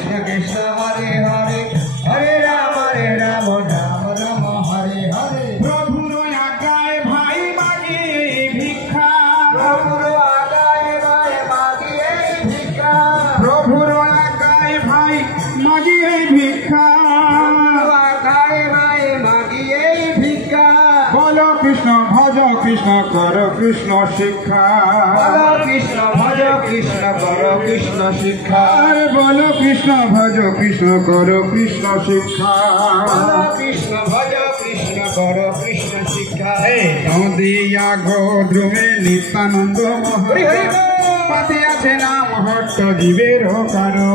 Krishna Krishna Hare Hare Hare Ram Hare Ram Krishna কর কৃষ্ণ শিক্ষা কৃষ্ণ ভজ কৃষ্ণ কর কৃষ্ণ শিক্ষা আরে বলো কৃষ্ণ ভজ কৃষ্ণ কর কৃষ্ণ শিক্ষা কৃষ্ণ ভজ কৃষ্ণ কর কৃষ্ণ শিক্ষা নদিয়া গোদ্রুমে নিত্যানন্দ পাতে আছে নাম হট্ট জীবের কারো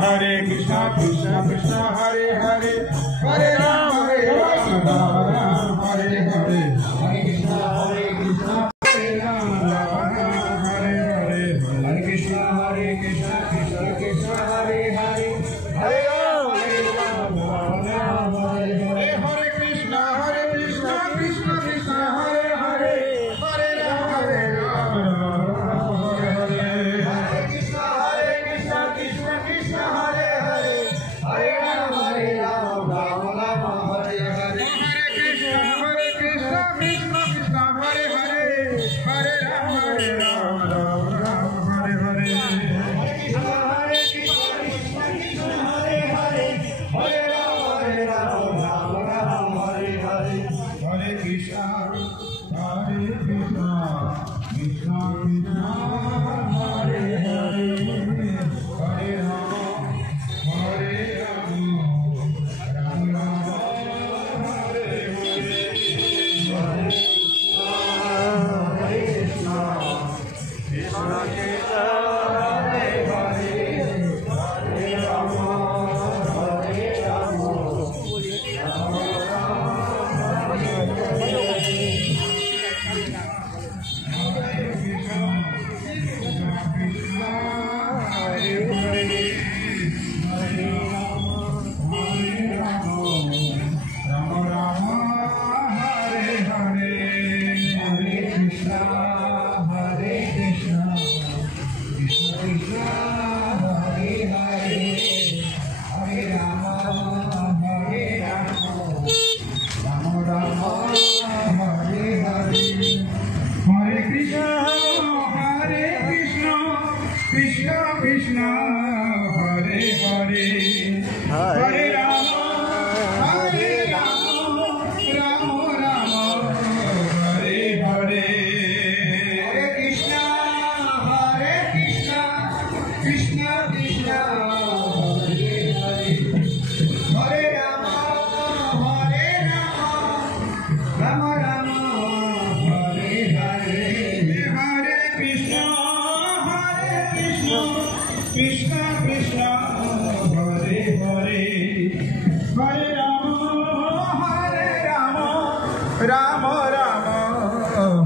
হরে কৃষ্ণ কৃষ্ণ কৃষ্ণ হরে হরে হরে রাম রাম রাম হরে হরে হরে কৃষ্ণ হরে কৃষ্ণ হরে রাম রাম হরে হরে হরে কৃষ্ণ কৃষ্ণ কৃষ্ণ হরে হরে হরে রাম রাম হরে হরে হরে কৃষ্ণ কৃষ্ণ কৃষ্ণ হরে হরে হরে রাম রাম হরে হরে হরে কৃষ্ণ কৃষ্ণ কৃষ্ণ হরে হরে হরে রাম রাম রাম হরে হরে হরে কৃষ্ণ কৃষ্ণ কৃষ্ণ হরে হরে হরে রাম রাম রাম হরে হরে হরে কৃষ্ণ কৃষ্ণ কৃষ্ণ হরে হরে হরে রাম রাম হরে হরে হরে কৃষ্ণ কৃষ্ণ কৃষ্ণ হরে হরে হরে রাম রাম রাম হরে राम राम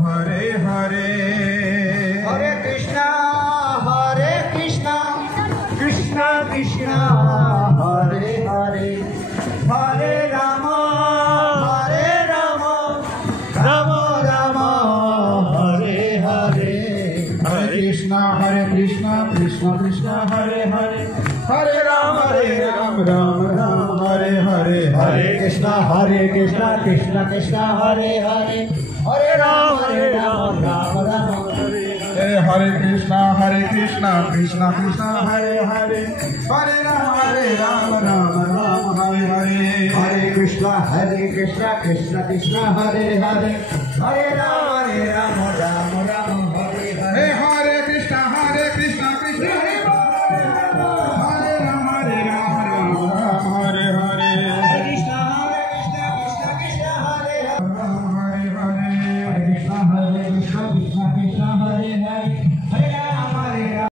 हरे हरे हरे कृष्ण कृष्ण कृष्ण हरे हरे हरे राम राम राम हरे हरे हरे कृष्ण कृष्ण कृष्ण हरे हरे हरे राम राम राम हरे हरे हरे कृष्ण कृष्ण कृष्ण हरे हरे हरे राम राम राम हरे हरे कृष्ण कृष्ण कृष्ण हरे हरे हरे राम राम राम हरे हरे हरे कृष्ण कृष्ण कृष्ण हरे हरे हरे राम